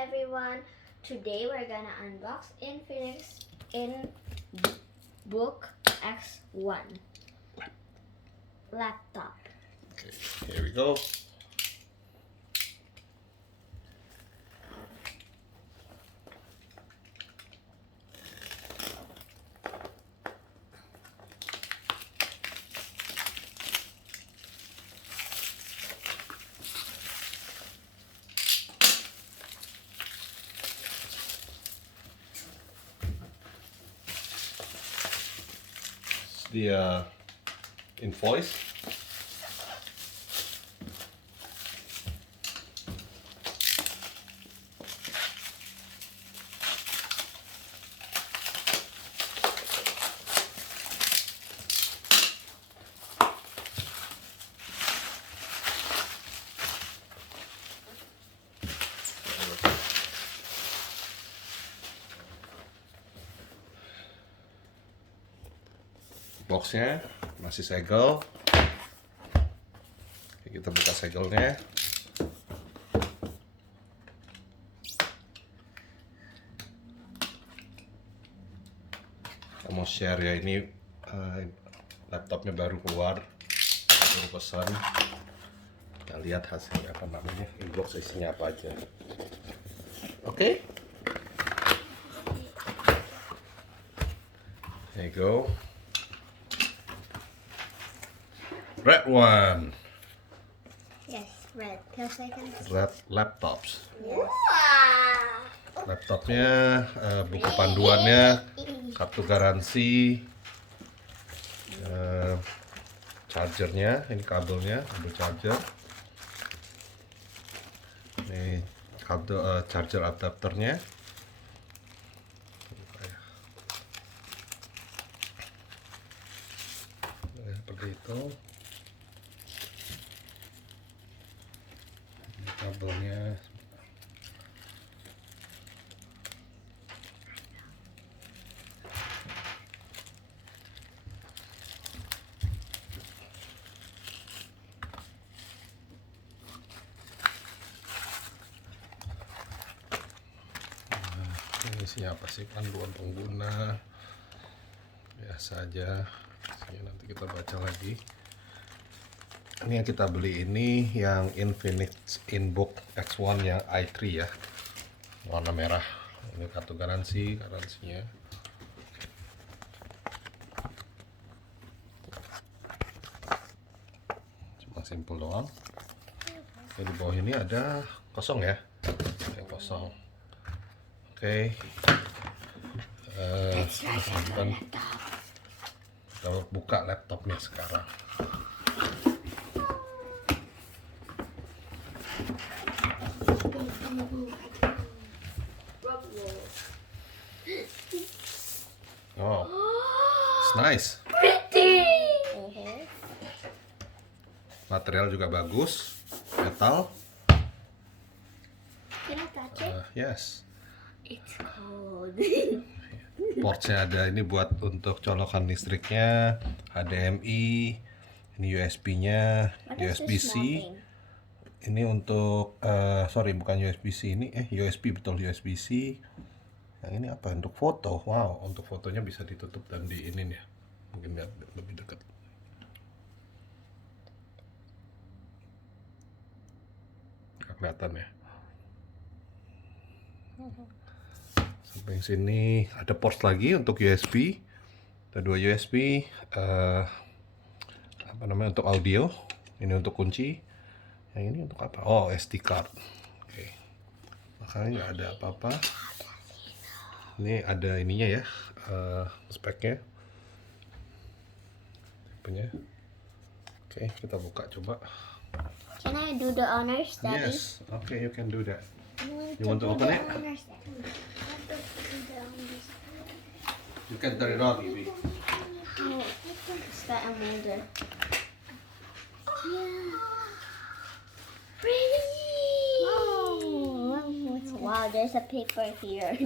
everyone. Today we're gonna unbox Infinix Inbook X1 laptop. Okay, here we go. The invoice. Boxnya masih segel. Oke, kita buka segelnya. Kita mau share ya, ini laptopnya baru keluar, baru pesan. Kita lihat hasilnya apa namanya, inbox isinya apa aja. Oke. There you go. Red one. Yes, red. Because I can see. Red laptops. Yes. Laptopnya, buku panduannya, kartu garansi, chargernya, ini kabelnya, kabel charger. Ini kabel charger adapternya. Seperti itu. Ini kabelnya. Ini isinya apa sih? Panduan pengguna biasa aja. Isinya nanti kita baca lagi. Ini yang kita beli ini yang Infinix Inbook X1 yang i3 ya, warna merah. Ini kartu garansinya. Cuma simple doang. Di bawah ini ada kosong ya, yang kosong. Oke. Kita buka laptopnya sekarang. Oh, it's nice. Pretty. Material juga bagus, metal. Can I touch it? Yes. It's cold. Portnya ada ini buat untuk colokan listriknya, HDMI, ini USB-nya, USB-C. Ini untuk sorry, bukan USB-C, ini USB, betul, USB-C. Yang ini apa? Untuk foto. Wow, untuk fotonya bisa ditutup dan di ini ya. Mungkin lihat lebih dekat. Nggak kelihatan ya. Sampai sini ada port lagi untuk USB. Ada 2 USB. Apa namanya, untuk audio. Ini untuk kunci. Yang ini untuk apa? Oh, SD card. Oke. Makanya nggak ada apa-apa. Ini ada ininya ya, speknya, tipenya. Oke, kita buka coba. Can I do the honors, Daddy? Yes, okay, you can do that. You want to open it? You can turn it on, maybe. Oh, it's got a molder. Yeah. Pretty. Wow, there's a paper here.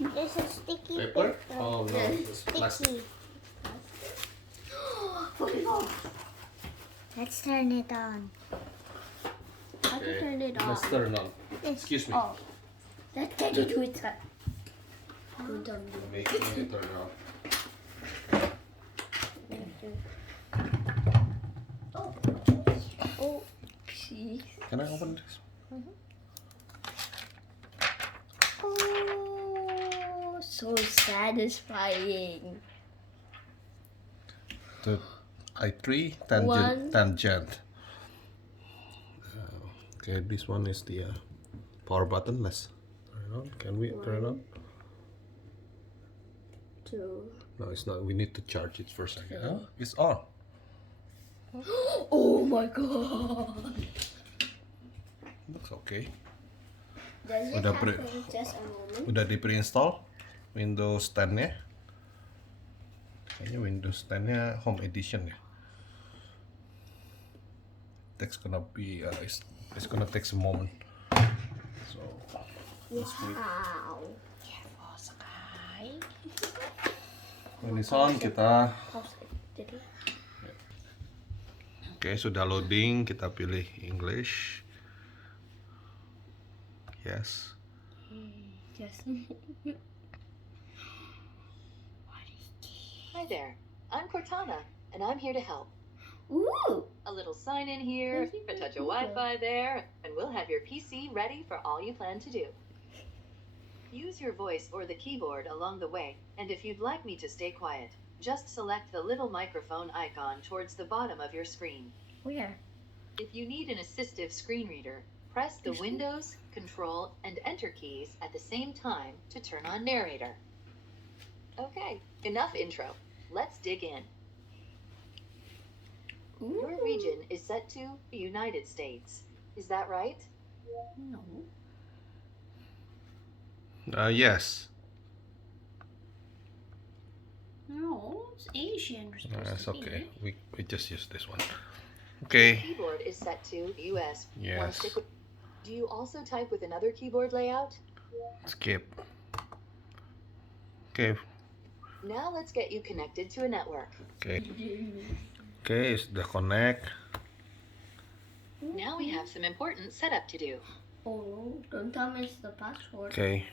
There's a sticky Paper? Oh no, it's plastic. Let's turn it on. How to turn it on? Let's turn on. This. Excuse me. Oh. Let Daddy do it. Don't do Making it turn on. Oh, jeez. Can I open this? Oh, so satisfying. The I3 One. tangent. Okay, this one is the power button. Let's turn it on. Can we turn it on? 2. No, it's not. We need to charge it first. Oh, it's on. Oh my god. Looks okay. Does it Udah happen just a moment? Udah di pre-install Windows 10-nya. Kayaknya Windows 10-nya Home Edition ya. It's gonna be it's gonna take a moment. So let's wait. Wow. Careful sekali. When it's on, kita Pause it. Did it? Oke, sudah loading, kita pilih English. Yes. Just. Hi there, I'm Cortana, and I'm here to help. Ooh. A little sign in here, a touch of Wi-Fi there, and we'll have your PC ready for all you plan to do. Use your voice or the keyboard along the way, and if you'd like me to stay quiet, just select the little microphone icon towards the bottom of your screen. Where? If you need an assistive screen reader, press the Windows, Control, and Enter keys at the same time to turn on narrator. Okay, enough intro. Let's dig in. Your region is set to the United States. Is that right? No. Yes. No, it's Asian. That's okay. We just use this one. Okay. Keyboard is set to US. Yes. Do you also type with another keyboard layout? Skip. Okay. Now let's get you connected to a network. Okay. Okay, it's the connect. Now we have some important setup to do. Oh, don't tell me it's the password. Okay.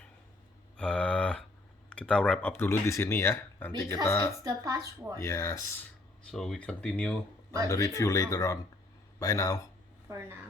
Kita wrap up dulu di sini ya. Nanti Because kita it's the password. yes. So we continue on But the we review don't know. later on. Bye now. For now.